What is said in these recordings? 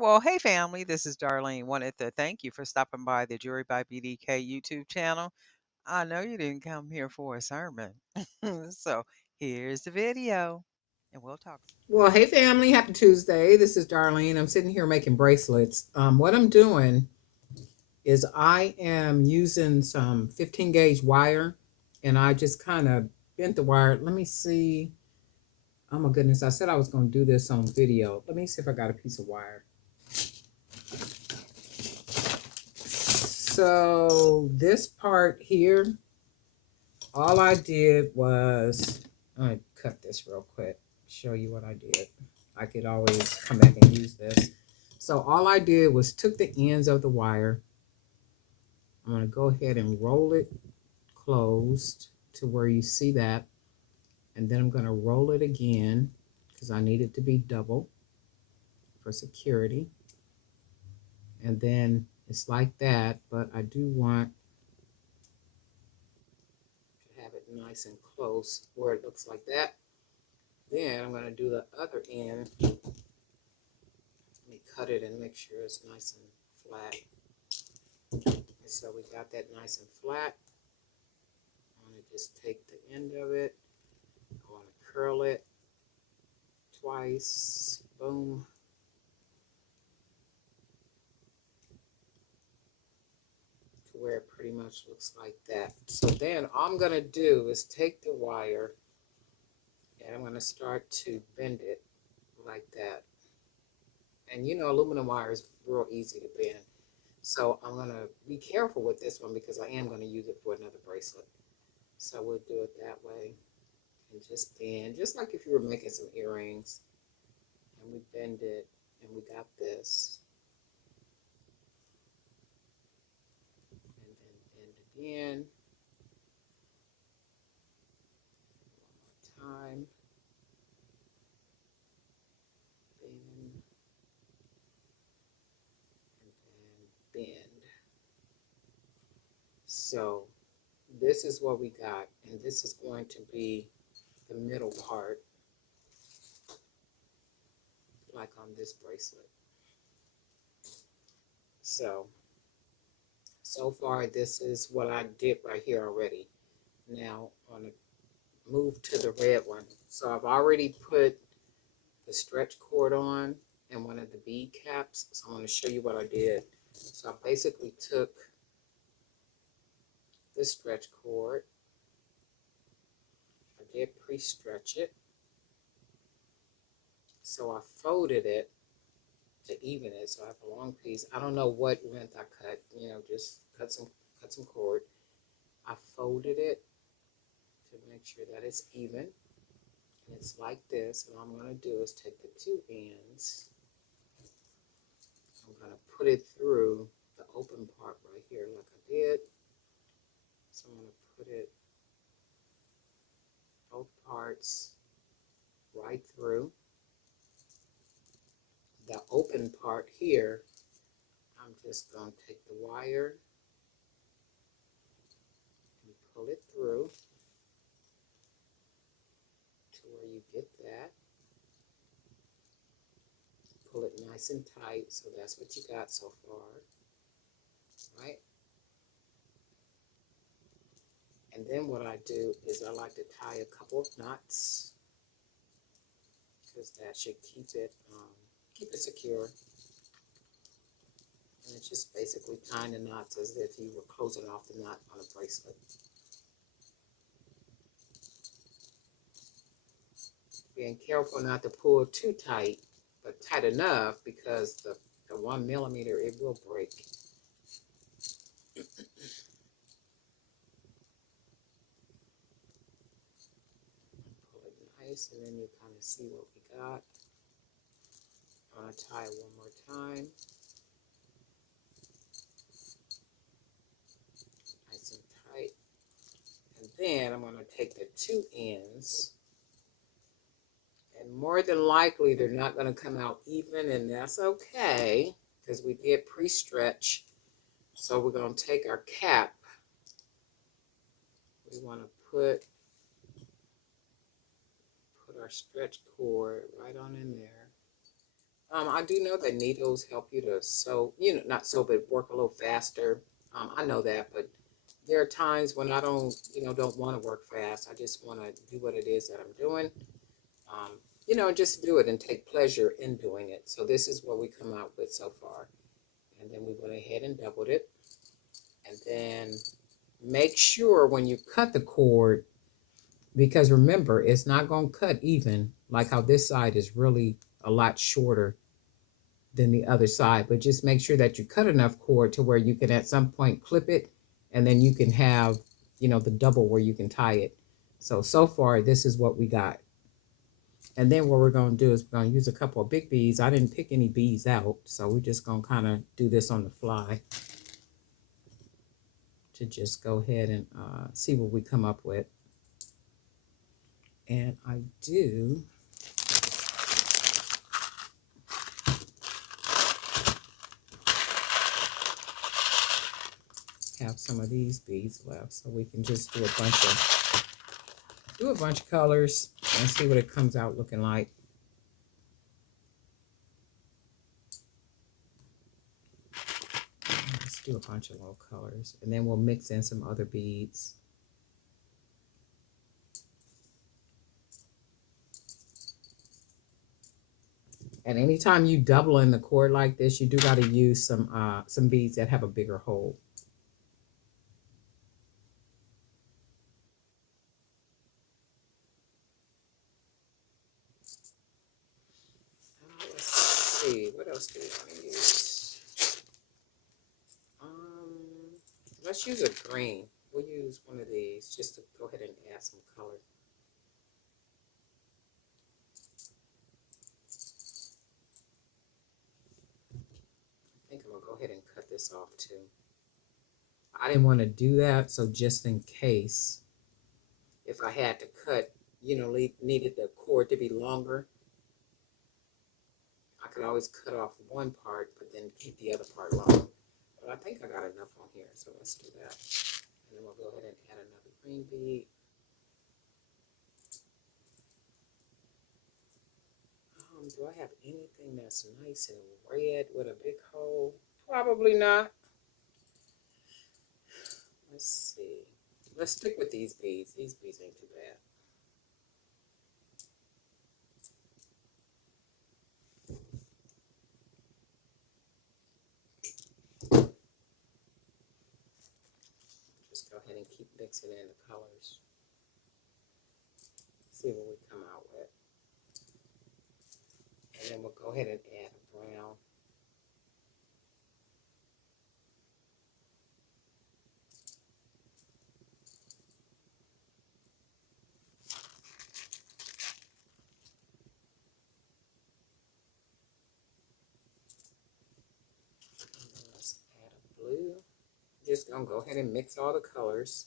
Well, hey family, this is Darlene. Wanted to thank you for stopping by the Jury by BDK YouTube channel. I know you didn't come here for a sermon. So here's the video and we'll talk. Well, hey family, happy Tuesday. This is Darlene. I'm sitting here making bracelets. What I'm doing is I am using some 15 gauge wire and I just kind of bent the wire. Let me see. Oh my goodness, I said I was going to do this on video. Let me see if I got a piece of wire. So this part here, all I did was, I'm going to cut this real quick, show you what I did. I could always come back and use this. So all I did was took the ends of the wire. I'm going to go ahead and roll it closed to where you see that. And then I'm going to roll it again because I need it to be double for security. And then it's like that, but I do want to have it nice and close where it looks like that. Then I'm going to do the other end. Let me cut it and make sure it's nice and flat. And so we got that nice and flat. I'm going to just take the end of it. I want to curl it twice. Boom. To where it pretty much looks like that. So then all I'm going to do is take the wire and I'm going to start to bend it like that. And you know, aluminum wire is real easy to bend. So I'm going to be careful with this one because I am going to use it for another bracelet. So we'll do it that way. And just bend, just like if you were making some earrings. And we bend it, and we got this. And then bend again. One more time. Bend. And then bend. So this is what we got, and this is going to be the middle part, like on this bracelet. So far this is what I did right here already. Now I'm going to move to the red one. So I've already put the stretch cord on and one of the bead caps. So I'm going to show you what I did. So I basically took the stretch cord. I did pre-stretch it. So I folded it to even it. So I have a long piece. I don't know what length I cut, just cut some cord. I folded it to make sure that it's even. And it's like this. And all I'm going to do is take the two ends. I'm going to put it through the open part right here like I did. So I'm going to put it both parts right through. The open part here, I'm just going to take the wire and pull it through to where you get that. Pull it nice and tight, so that's what you got so far, right? And then what I do is I like to tie a couple of knots because that should keep it secure. And it's just basically tying the knots as if you were closing off the knot on a bracelet. Being careful not to pull too tight, but tight enough because the 1 millimeter, it will break. Pull it nice, and then you kind of see what we got. I'm going to tie it one more time. Nice and tight. And then I'm going to take the two ends. And more than likely, they're not going to come out even, and that's okay because we did pre-stretch. So we're going to take our cap. We want to put our stretch cord right on in there. I do know that needles help you to sew, not sew, but work a little faster. I know that, but there are times when I don't want to work fast. I just want to do what it is that I'm doing, um, just do it and take pleasure in doing it. So this is what we come out with so far. And then we went ahead and doubled it. And then make sure when you cut the cord, because remember, it's not going to cut even, like how this side is really a lot shorter than the other side, but just make sure that you cut enough cord to where you can at some point clip it, and then you can have, the double where you can tie it. So far, this is what we got. And then what we're going to do is we're going to use a couple of big beads. I didn't pick any beads out, so we're just going to kind of do this on the fly to just go ahead and see what we come up with. And I do have some of these beads left, so we can just do a bunch of colors and see what it comes out looking like. Let's do a bunch of little colors, and then we'll mix in some other beads. And anytime you double in the cord like this, you do got to use some beads that have a bigger hole. Let's see, what else do we want to use? Let's use a green. We'll use one of these just to go ahead and add some color. I think I'm gonna go ahead and cut this off too. I didn't want to do that, so just in case, if I had to cut, needed the cord to be longer, I could always cut off one part, but then keep the other part long. But I think I got enough on here, so let's do that. And then we'll go ahead and add another green bead. Do I have anything that's nice and red with a big hole? Probably not. Let's see. Let's stick with these beads. These beads ain't too bad. Just go ahead and keep mixing in the colors. See what we come out with. And then we'll go ahead and add a brown. And let's add a blue. Just gonna go ahead and mix all the colors.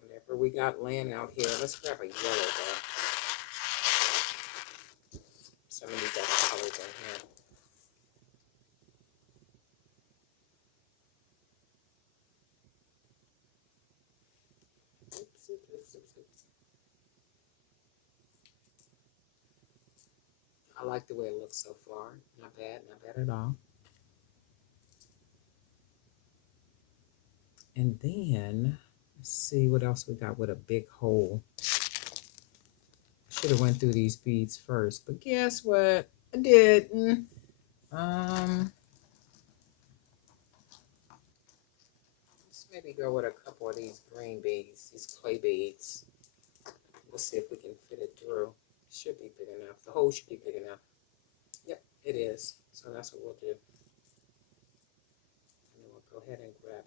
Whatever we got laying out here. Let's grab a yellow though. Some of these other colors in here. Oops, oops, oops, oops. I like the way it looks so far. Not bad at all. And then, let's see what else we got with a big hole. Should have went through these beads first, but guess what? I didn't. Let's maybe go with a couple of these green beads, these clay beads. We'll see if we can fit it through. Should be big enough. The hole should be big enough. Yep, it is. So that's what we'll do. And then we'll go ahead and grab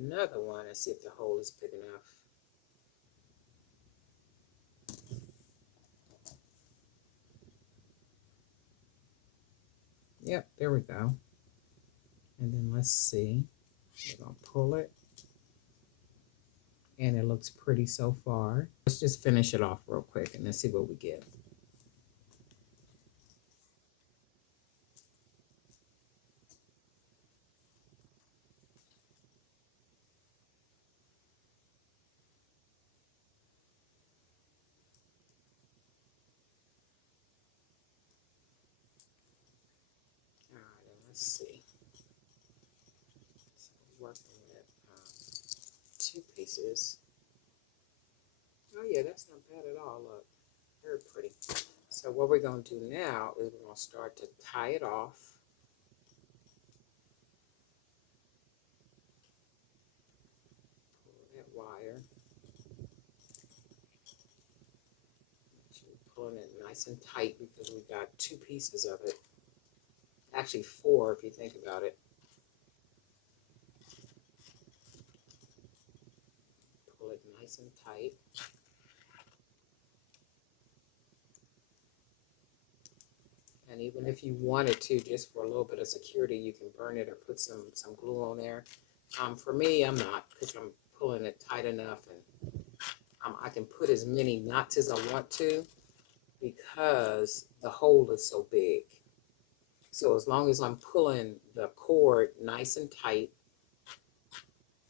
another one and see if the hole is big enough. Yep, there we go. And then let's see. We're going to pull it. And it looks pretty so far. Let's just finish it off real quick and then see what we get. Let's see. So working with 2 pieces. Oh yeah, that's not bad at all. Look, very pretty. So what we're going to do now is we're going to start to tie it off. Pull that wire. Pulling it nice and tight because we got 2 pieces of it. Actually 4 if you think about it. Pull it nice and tight. And even if you wanted to, just for a little bit of security, you can burn it or put some glue on there. For me, I'm not, because I'm pulling it tight enough, and I can put as many knots as I want to because the hole is so big. So as long as I'm pulling the cord nice and tight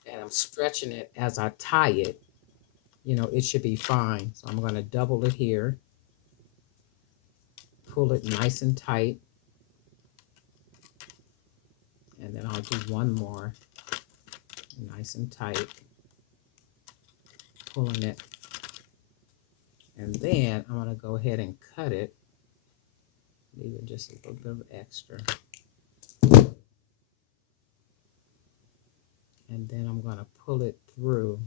and I'm stretching it as I tie it, you know, it should be fine. So I'm going to double it here, pull it nice and tight, and then I'll do one more nice and tight, pulling it, and then I'm going to go ahead and cut it, leaving just a little bit of extra, and then I'm going to pull it through.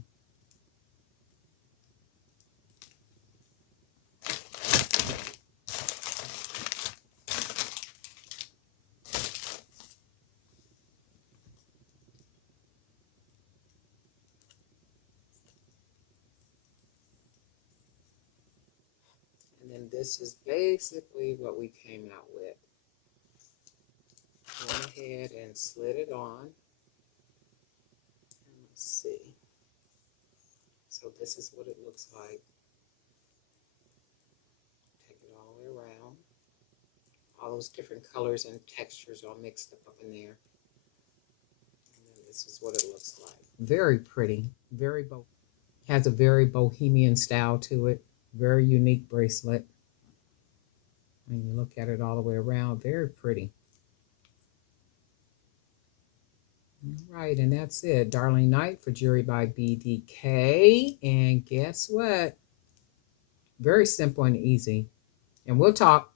And then this is basically what we came out with. Went ahead and slid it on. And let's see. So this is what it looks like. Take it all the way around. All those different colors and textures all mixed up in there. And then this is what it looks like. Very pretty. Has a very bohemian style to it. Very unique bracelet. When you look at it all the way around, very pretty. All right, and that's it. Darling Night for Jewelry by BDK. And guess what? Very simple and easy. And we'll talk.